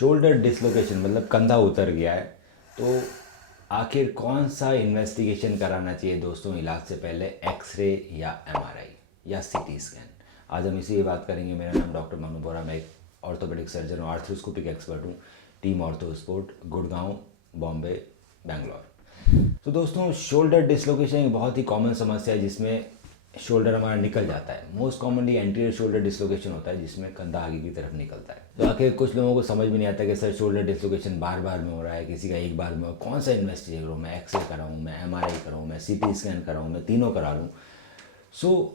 Shoulder dislocation मतलब कंधा उतर गया है, तो आखिर कौन सा इन्वेस्टिगेशन कराना चाहिए दोस्तों इलाज से पहले, एक्सरे या एमआरआई या सीटी स्कैन। आज हम इसी बात करेंगे। मेरा नाम डॉक्टर मनु बोरा, मैं एक ऑर्थोपेडिक सर्जन और आर्थ्रोस्कोपिक एक्सपर्ट हूँ। Team ortho sport, Gurgaon, Bombay, Bangalore. तो दोस्तों, शोल्डर डिसलोकेशन एक बहुत ही कॉमन समस्या है जिसमें शोल्डर हमारा निकल जाता है। Most commonly anterior shoulder dislocation होता है जिसमें कंधा आगे की तरफ निकलता है। तो आखिर कुछ लोगों को समझ में नहीं आता कि सर शोल्डर डिसलोकेशन बार बार में हो रहा है, किसी का एक बार में हो, कौन सा इन्वेस्टिगेट करूँ, मैं एक्सरे कराऊँ, मैं एमआरआई कराऊँ, मैं सीटी स्कैन कराऊँ, मैं तीनों करा लूँ। सो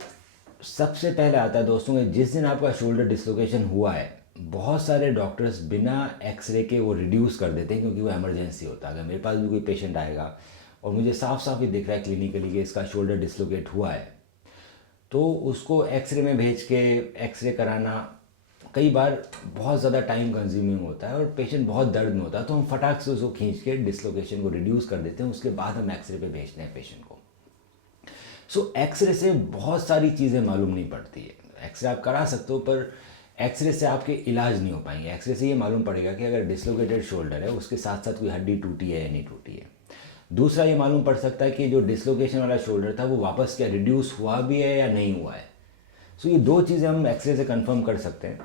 सबसे पहले आता है दोस्तों कि जिस दिन आपका शोल्डर डिसलोकेशन हुआ है, बहुत सारे डॉक्टर्स बिना एक्सरे के वो रिड्यूस कर देते हैं क्योंकि वो इमरजेंसी होता है। अगर मेरे पास भी कोई पेशेंट आएगा और मुझे साफ साफ ही दिख रहा है क्लिनिकली कि इसका शोल्डर डिसलोकेट हुआ है, तो उसको एक्सरे में भेज के एक्सरे कराना कई बार बहुत ज़्यादा टाइम कंज्यूमिंग होता है और पेशेंट बहुत दर्द में होता है। तो हम फटाक से उसको खींच के डिसलोकेशन को रिड्यूस कर देते हैं, उसके बाद हम एक्सरे पे भेजते हैं पेशेंट को। सो एक्सरे से बहुत सारी चीज़ें मालूम नहीं पड़ती है। एक्सरे आप करा सकते हो पर एक्सरे से आपके इलाज नहीं हो पाएंगे। एक्सरे से ये मालूम पड़ेगा कि अगर डिसलोकेटेड शोल्डर है उसके साथ साथ कोई हड्डी टूटी है या नहीं टूटी है। दूसरा ये मालूम पड़ सकता है कि जो डिसलोकेशन वाला शोल्डर था वो वापस क्या रिड्यूस हुआ भी है या नहीं हुआ है। सो ये दो चीज़ें हम एक्सरे से कंफर्म कर सकते हैं।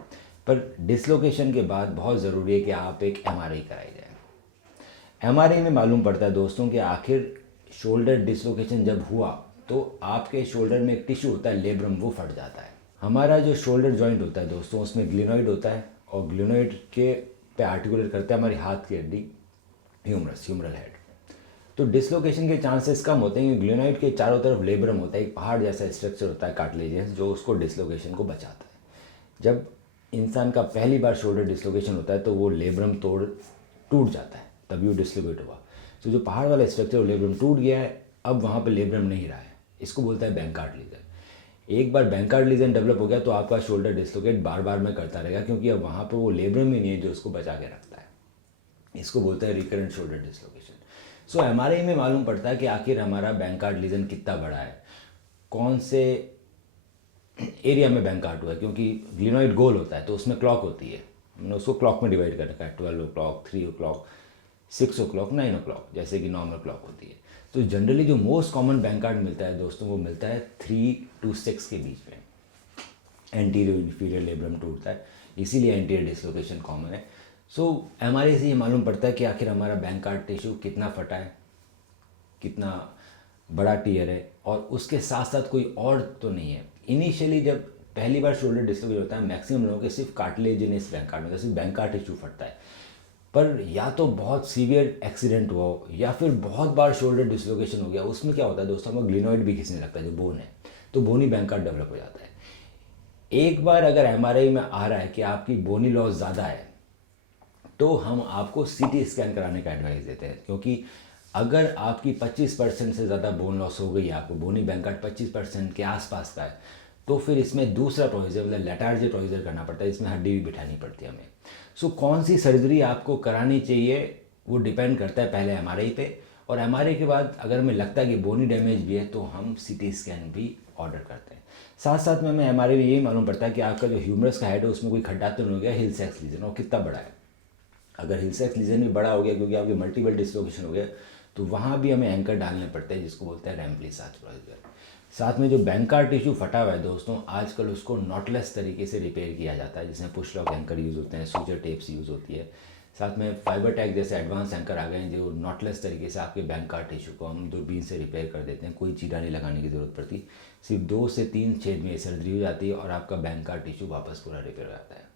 पर डिसलोकेशन के बाद बहुत ज़रूरी है कि आप एक एमआरआई कराई जाए। एमआरआई में मालूम पड़ता है दोस्तों कि आखिर शोल्डर डिसलोकेशन जब हुआ तो आपके शोल्डर में एक टिश्यू होता है लेब्रम, वो फट जाता है। हमारा जो शोल्डर जॉइंट होता है दोस्तों, उसमें ग्लिनोइड होता है और ग्लिनोइड के पे आर्टिकुलेट करते हैं हमारी हाथ की हड्डी ह्यूमरल हेड। तो डिसलोकेशन के चांसेस कम होते हैं क्योंकि ग्लिनोइड के चारों तरफ लेब्रम होता है, एक पहाड़ जैसा स्ट्रक्चर होता है कार्टिलेजियस, जो उसको डिसलोकेशन को बचाता है। जब इंसान का पहली बार शोल्डर डिसलोकेशन होता है तो वो लेब्रम टूट जाता है, तभी वो डिसलोकेट हुआ। तो जो पहाड़ वाला स्ट्रक्चर वो लेब्रम टूट गया है, अब वहाँ पर लेब्रम नहीं रहा है, इसको बोलता है बैंकार्ड लीजन। एक बार बैंकार्ड लीजन डेवलप हो गया तो आपका शोल्डर डिसलोकेट बार बार में करता रहेगा क्योंकि अब वहाँ पर वो लेब्रम ही नहीं है जो उसको बचा के रखता है। इसको बोलते हैं रिकरेंट शोल्डर डिसलोकेशन। सो एमआरआई में मालूम पड़ता है कि आखिर हमारा बैंकार्ड लीजन कितना बड़ा है, कौन से एरिया में बैंकार्ड हुआ है, क्योंकि ग्लिनोइड गोल होता है तो उसमें क्लॉक होती है। हमने उसको क्लॉक में डिवाइड कर रखा है, 12 o'clock, 3 o'clock, 6 o'clock, 9 o'clock, जैसे कि नॉर्मल क्लॉक होती है। तो जनरली जो मोस्ट कॉमन बैंकार्ड मिलता है दोस्तों वो मिलता है 3 to 6 के बीच में। एंटीरियर इंफीरियर लेब्रम टूटता है, इसीलिए एंटीरियर डिसलोकेशन कॉमन है। सो एमआरआई से ये मालूम पड़ता है कि आखिर हमारा बैंकार्ड टिश्यू कितना फटा है, कितना बड़ा टीयर है, और उसके साथ साथ कोई और तो नहीं है। इनिशियली जब पहली बार शोल्डर डिसलोकेट होता है मैक्सिमम लोगों के सिर्फ कार्टिलेजिनस बैंकार्ड में, सिर्फ बैंकार्ड टिश्यू फटता है। पर या तो बहुत सीवियर एक्सीडेंट हुआ हो या फिर बहुत बार शोल्डर डिसलोकेशन हो गया, उसमें क्या होता है दोस्तों, हमें ग्लिनोइड भी खींचने लगता है जो बोन है, तो बोनी बैंकार्ड डेवलप हो जाता है। एक बार अगर एमआरआई में आ रहा है कि आपकी बोनी लॉस ज़्यादा है तो हम आपको सीटी स्कैन कराने का एडवाइस देते हैं, क्योंकि अगर आपकी 25% से ज़्यादा बोन लॉस हो गई है, आपको बोनी बैंकार्ड 25% के आसपास का है, तो फिर इसमें दूसरा प्रोसीजर मतलब लेटार्जी प्रोसीजर करना पड़ता है, इसमें हड्डी भी बिठानी पड़ती है हमें। सो कौन सी सर्जरी आपको करानी चाहिए वो डिपेंड करता है पहले एमआरआई पे, और एमआरआई के बाद अगर हमें लगता है कि बोनी डैमेज भी है तो हम सीटी स्कैन भी ऑर्डर करते हैं। साथ साथ में हमें एमआरआई में ये मालूम पड़ता है कि आपका जो ह्यूमरस का हेड है उसमें कोई खड्डा तो नहीं हो गया, हिल सेक्स लीजन, और कितना बड़ा है। अगर हिल सेक्स लीजन भी बड़ा हो गया क्योंकि आपके मल्टीपल डिसलोकेशन हो गया तो वहाँ भी हमें एंकर डालने पड़ते हैं, जिसको बोलते हैं रैम्पली साच प्रोसीजर। साथ में जो बैंकार्ड टिश्यू फटा हुआ है दोस्तों, आजकल उसको नॉटलेस तरीके से रिपेयर किया जाता है, जिसमें पुश लॉक एंकर यूज़ होते हैं, सूचर टेप्स यूज़ होती है। साथ में फाइबर टैग जैसे एडवांस एंकर आ गए हैं जो नॉटलेस तरीके से आपके बैंकार्ड टिश्यू को हम दूरबीन से रिपेयर कर देते हैं, कोई चीरा नहीं लगाने की ज़रूरत पड़ती, सिर्फ 2 से 3 छेद में सर्जरी हो जाती है और आपका बैंकार्ड टिश्यू वापस पूरा रिपेयर हो जाता है।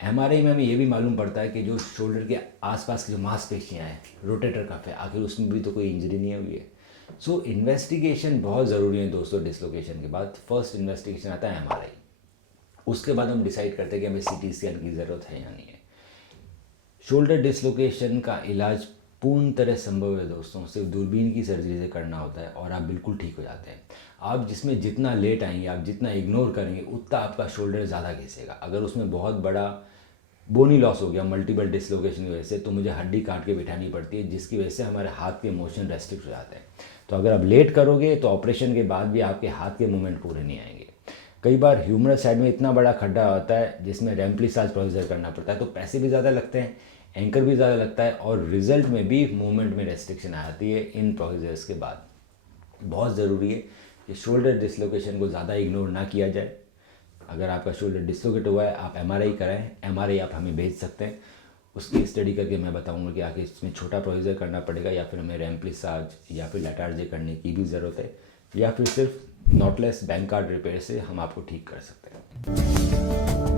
एमआरआई में हमें ये भी मालूम पड़ता है कि जो शोल्डर के आसपास की जो मांसपेशियाँ हैं, रोटेटर कफ है, आखिर उसमें भी तो कोई इंजरी नहीं हुई है। सो इन्वेस्टिगेशन बहुत ज़रूरी है दोस्तों। डिसलोकेशन के बाद फर्स्ट इन्वेस्टिगेशन आता है एमआरआई, उसके बाद हम डिसाइड करते हैं कि हमें सीटी स्कैन की ज़रूरत है या नहीं है। शोल्डर डिसलोकेशन का इलाज पूर्ण तरह संभव है दोस्तों, सिर्फ दूरबीन की सर्जरी से करना होता है और आप बिल्कुल ठीक हो जाते हैं। आप जिसमें जितना लेट आएंगे, आप जितना इग्नोर करेंगे, उतना आपका शोल्डर ज़्यादा घिसेगा। अगर उसमें बहुत बड़ा बोनी लॉस हो गया मल्टीपल डिसलोकेशन की वजह से, तो मुझे हड्डी काट के बिठानी पड़ती है, जिसकी वजह से हमारे हाथ के मोशन रेस्ट्रिक्ट हो जाते हैं। तो अगर आप लेट करोगे तो ऑपरेशन के बाद भी आपके हाथ के मूवमेंट पूरे नहीं आएंगे। कई बार ह्यूमरस साइड में इतना बड़ा खड्डा होता है जिसमें रेम्प्लिसाज प्रोसीजर करना पड़ता है, तो पैसे भी ज़्यादा लगते हैं, एंकर भी ज़्यादा लगता है और रिजल्ट में भी मूवमेंट में रेस्ट्रिक्शन आती है इन प्रोसीजर्स के बाद। बहुत ज़रूरी है कि शोल्डर डिसलोकेशन को ज़्यादा इग्नोर ना किया जाए। अगर आपका शोल्डर डिसलोकेट हुआ है, आप एमआरआई कराएं। एमआरआई आप हमें भेज सकते हैं, उसकी स्टडी करके मैं बताऊंगा कि आखिर इसमें छोटा प्रोसीजर करना पड़ेगा या फिर हमें रेम्प्लिसाज या फिर लेटार्जी करने की भी ज़रूरत है, या फिर सिर्फ नॉटलेस बैंक कार्ड रिपेयर से हम आपको ठीक कर सकते हैं।